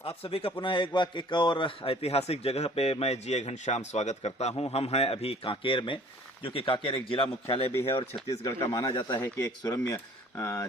आप सभी का पुनः एक और ऐतिहासिक जगह पे मैं जी घनश्याम स्वागत करता हूं। हम हैं अभी कांकेर में, जो कि कांकेर एक जिला मुख्यालय भी है और छत्तीसगढ़ का माना जाता है कि एक सुरम्य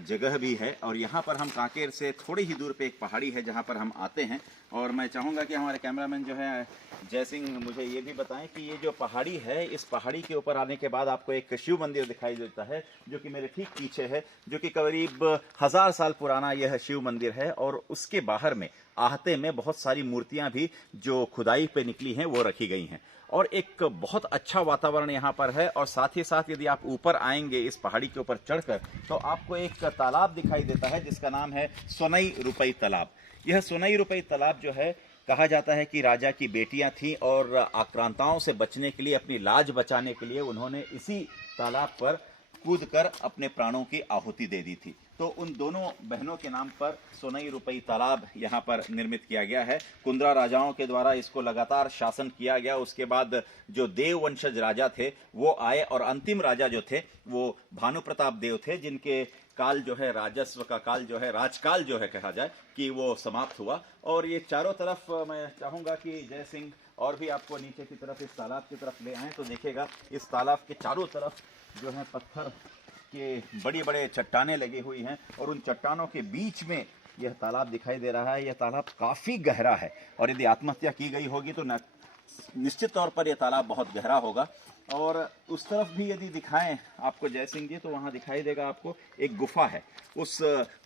जगह भी है। और यहाँ पर हम कांकेर से थोड़ी ही दूर पे एक पहाड़ी है जहाँ पर हम आते हैं। और मैं चाहूँगा कि हमारे कैमरामैन जो है जय सिंह मुझे ये भी बताएं कि ये जो पहाड़ी है, इस पहाड़ी के ऊपर आने के बाद आपको एक शिव मंदिर दिखाई देता है जो कि मेरे ठीक पीछे है, जो कि करीब 1000 साल पुराना यह शिव मंदिर है। और उसके बाहर में आहते में बहुत सारी मूर्तियां भी जो खुदाई पे निकली हैं वो रखी गई हैं। और एक बहुत अच्छा वातावरण यहाँ पर है। और साथ ही साथ यदि आप ऊपर आएंगे इस पहाड़ी के ऊपर चढ़कर, तो आपको एक तालाब दिखाई देता है जिसका नाम है सोनई रुपई तालाब। यह सोनई रुपई तालाब जो है, कहा जाता है कि राजा की बेटियां थीं और आक्रांताओं से बचने के लिए, अपनी लाज बचाने के लिए उन्होंने इसी तालाब पर कूदकर अपने प्राणों की आहुति दे दी थी। तो उन दोनों बहनों के नाम पर सोनई रुपई तालाब यहाँ पर निर्मित किया गया है। कुंद्रा राजाओं के द्वारा इसको लगातार शासन किया गया। उसके बाद जो देव वंशज राजा थे वो आए, और अंतिम राजा जो थे वो भानु प्रताप देव थे, जिनके काल जो है, राजस्व का काल जो है, राजकाल जो है कहा जाए कि वो समाप्त हुआ। और ये चारों तरफ मैं चाहूँगा कि जय सिंह और भी आपको नीचे की तरफ इस तालाब की तरफ ले आएँ तो देखिएगा इस तालाब के चारों तरफ जो है पत्थर के बड़ी बड़े चट्टानें लगी हुई हैं, और उन चट्टानों के बीच में यह तालाब दिखाई दे रहा है। यह तालाब काफ़ी गहरा है, और यदि आत्महत्या की गई होगी तो निश्चित तौर पर यह तालाब बहुत गहरा होगा। और उस तरफ भी यदि दिखाएं आपको जय सिंह जी, तो वहाँ दिखाई देगा आपको एक गुफा है। उस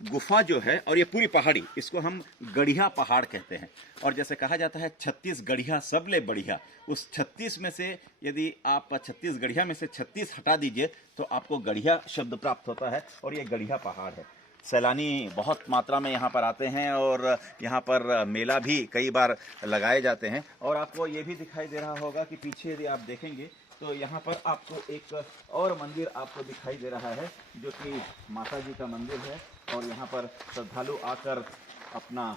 गुफा जो है, और ये पूरी पहाड़ी, इसको हम गढ़िया पहाड़ कहते हैं। और जैसे कहा जाता है 36 गढ़िया सबले बढ़िया, उस 36 में से यदि आप 36 गढ़िया में से 36 हटा दीजिए तो आपको गढ़िया शब्द प्राप्त होता है, और ये गढ़िया पहाड़ है। सैलानी बहुत मात्रा में यहाँ पर आते हैं, और यहाँ पर मेला भी कई बार लगाए जाते हैं। और आपको ये भी दिखाई दे रहा होगा कि पीछे यदि आप देखेंगे तो यहाँ पर आपको एक और मंदिर आपको दिखाई दे रहा है, जो कि माता जी का मंदिर है। और यहाँ पर श्रद्धालु आकर अपना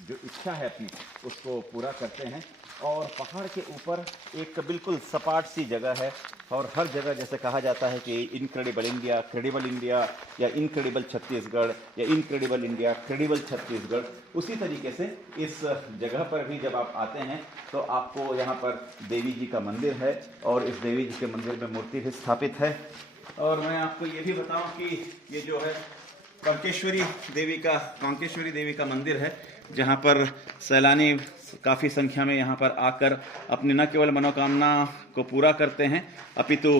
जो इच्छा है अपनी उसको पूरा करते हैं। और पहाड़ के ऊपर एक बिल्कुल सपाट सी जगह है, और हर जगह जैसे कहा जाता है कि इनक्रेडिबल इंडिया, क्रेडिबल इंडिया, या इनक्रेडिबल छत्तीसगढ़, या इनक्रेडिबल इंडिया, क्रेडिबल छत्तीसगढ़, उसी तरीके से इस जगह पर भी जब आप आते हैं तो आपको यहाँ पर देवी जी का मंदिर है, और इस देवी जी के मंदिर में मूर्ति भी स्थापित है। और मैं आपको ये भी बताऊं कि ये जो है कांकेश्वरी देवी का मंदिर है, जहाँ पर सैलानी काफ़ी संख्या में यहाँ पर आकर अपनी न केवल मनोकामना को पूरा करते हैं, अपितु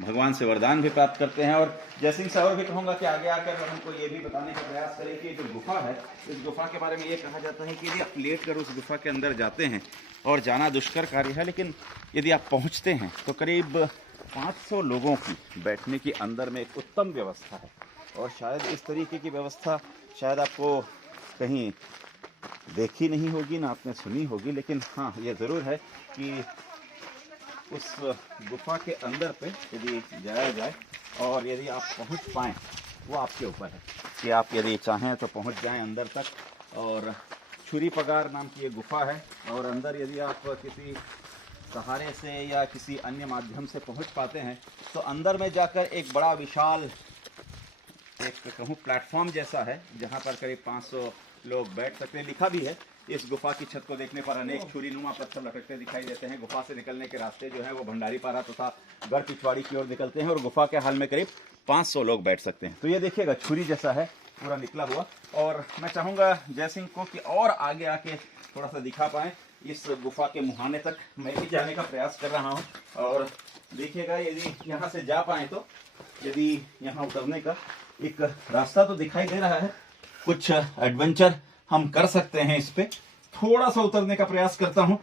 भगवान से वरदान भी प्राप्त करते हैं। और जय सिंह से और भी कहूँगा कि आगे आकर हमको ये भी बताने का प्रयास करें कि जो गुफा है, इस गुफा के बारे में ये कहा जाता है कि यदि आप लेट कर उस गुफा के अंदर जाते हैं, और जाना दुष्कर कार्य है, लेकिन यदि आप पहुँचते हैं तो करीब 500 लोगों की बैठने की अंदर में एक उत्तम व्यवस्था है। और शायद इस तरीके की व्यवस्था शायद आपको कहीं देखी नहीं होगी, ना आपने सुनी होगी, लेकिन हाँ, ये ज़रूर है कि उस गुफा के अंदर पे यदि जाया जाए और यदि आप पहुंच पाएँ, वो आपके ऊपर है कि आप यदि चाहें तो पहुंच जाएं अंदर तक। और छुरी पगार नाम की ये गुफा है, और अंदर यदि आप किसी सहारे से या किसी अन्य माध्यम से पहुंच पाते हैं तो अंदर में जाकर एक बड़ा विशाल एक कहूँ प्लेटफॉर्म जैसा है, जहाँ पर करीब 500 लोग बैठ सकते हैं। लिखा भी है, इस गुफा की छत को देखने पर अनेक छुरीनुमा पत्थर लटकते दिखाई देते हैं। गुफा से निकलने के रास्ते जो है वो भंडारी पारा तथा गढ़ पिछवाड़ी की ओर निकलते हैं, और गुफा के हाल में करीब 500 लोग बैठ सकते हैं। तो ये देखिएगा छुरी जैसा है पूरा निकला हुआ। और मैं चाहूँगा जय सिंह को कि और आगे आके थोड़ा सा दिखा पाएँ इस गुफा के मुहाने तक। मैं भी जाने का प्रयास कर रहा हूँ, और देखिएगा यदि यहाँ से जा पाएँ तो यदि यहाँ उतरने का एक रास्ता तो दिखाई दे रहा है, कुछ एडवेंचर हम कर सकते हैं इस पे। थोड़ा सा उतरने का प्रयास करता हूँ,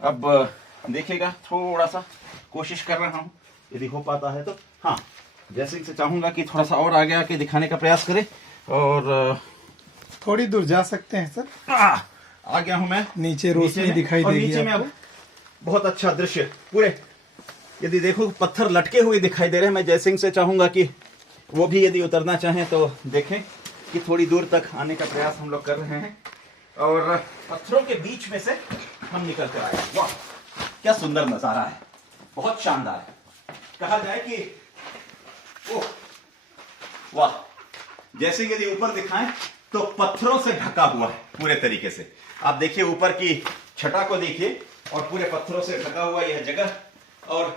अब देखिएगा थोड़ा सा कोशिश कर रहा हूँ, यदि हो पाता है तो। हाँ, जय सिंह से चाहूँगा कि थोड़ा सा और आगे आके दिखाने का प्रयास करें। और थोड़ी दूर जा सकते हैं सर। आ गया हूँ मैं, नीचे रोशनी दिखाई देगी। नीचे में अब बहुत अच्छा दृश्य पूरे, यदि देखो पत्थर लटके हुए दिखाई दे रहे हैं। मैं जय सिंह से चाहूँगा कि वो भी यदि उतरना चाहें तो देखें कि थोड़ी दूर तक आने का प्रयास हम लोग कर रहे हैं, और पत्थरों के बीच में से हम निकल कर आए। वाह, क्या सुंदर नजारा है, बहुत शानदार है। कहा जाए कि ओह वाह, जैसे यदि ऊपर दिखाएं तो पत्थरों से ढका हुआ है पूरे तरीके से। आप देखिए ऊपर की छटा को देखिए और पूरे पत्थरों से ढका हुआ यह जगह और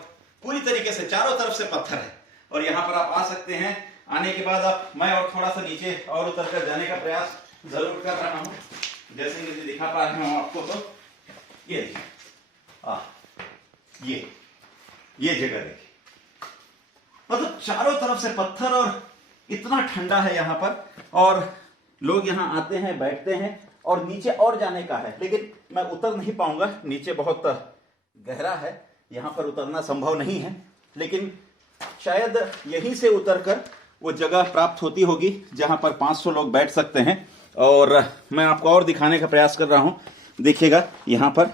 पूरी तरीके से चारों तरफ से पत्थर है। और यहाँ पर आप आ सकते हैं। आने के बाद आप मैं और थोड़ा सा नीचे और उतर कर जाने का प्रयास जरूर कर रहा हूँ, जैसे कि दिखा पा रहे हूँ आपको। तो ये देखिए ये जगह देखिए, मतलब चारों तरफ से पत्थर और इतना ठंडा है यहाँ पर। और लोग यहाँ आते हैं, बैठते हैं और नीचे और जाने का है, लेकिन मैं उतर नहीं पाऊंगा, नीचे बहुत गहरा है, यहाँ पर उतरना संभव नहीं है। लेकिन शायद यहीं से उतरकर वो जगह प्राप्त होती होगी जहाँ पर 500 लोग बैठ सकते हैं। और मैं आपको और दिखाने का प्रयास कर रहा हूँ। देखिएगा यहाँ पर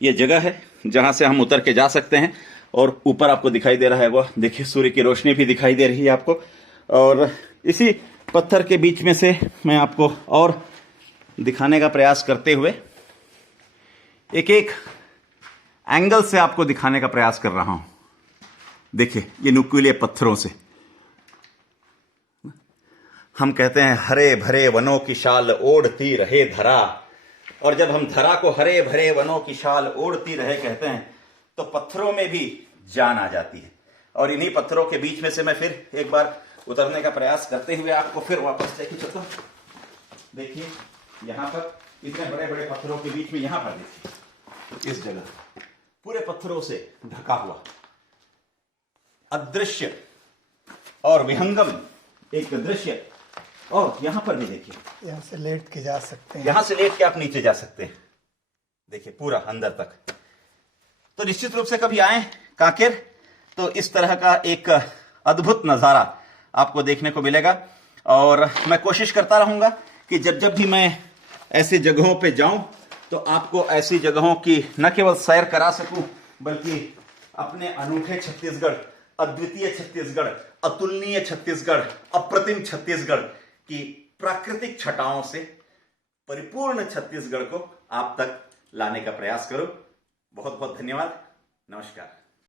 ये जगह है जहाँ से हम उतर के जा सकते हैं। और ऊपर आपको दिखाई दे रहा है वह देखिए सूर्य की रोशनी भी दिखाई दे रही है आपको। और इसी पत्थर के बीच में से मैं आपको और दिखाने का प्रयास करते हुए एक एक एंगल से आपको दिखाने का प्रयास कर रहा हूं। देखिए ये नुकीले पत्थरों से हम कहते हैं हरे भरे वनों की शाल ओढ़ती रहे धरा। और जब हम धरा को हरे भरे वनों की शाल ओढ़ती रहे कहते हैं तो पत्थरों में भी जान आ जाती है। और इन्हीं पत्थरों के बीच में से मैं फिर एक बार उतरने का प्रयास करते हुए आपको फिर वापस लेके चलता हूं। देखिए यहाँ पर इतने बड़े बड़े पत्थरों के बीच में यहाँ पर देखिए इस जगह पूरे पत्थरों से ढका हुआ अदृश्य और विहंगम एक दृश्य। और यहां पर भी देखिए यहाँ से लेट के जा सकते हैं, यहां से लेट के आप नीचे जा सकते हैं। देखिए पूरा अंदर तक। तो निश्चित रूप से कभी आए कांकेर तो इस तरह का एक अद्भुत नजारा आपको देखने को मिलेगा। और मैं कोशिश करता रहूंगा कि जब जब भी मैं ऐसी जगहों पे जाऊं तो आपको ऐसी जगहों की न केवल सैर करा सकूं बल्कि अपने अनूठे छत्तीसगढ़, अद्वितीय छत्तीसगढ़, अतुलनीय छत्तीसगढ़, अप्रतिम छत्तीसगढ़ की प्राकृतिक छटाओं से परिपूर्ण छत्तीसगढ़ को आप तक लाने का प्रयास करूं। बहुत बहुत धन्यवाद। नमस्कार।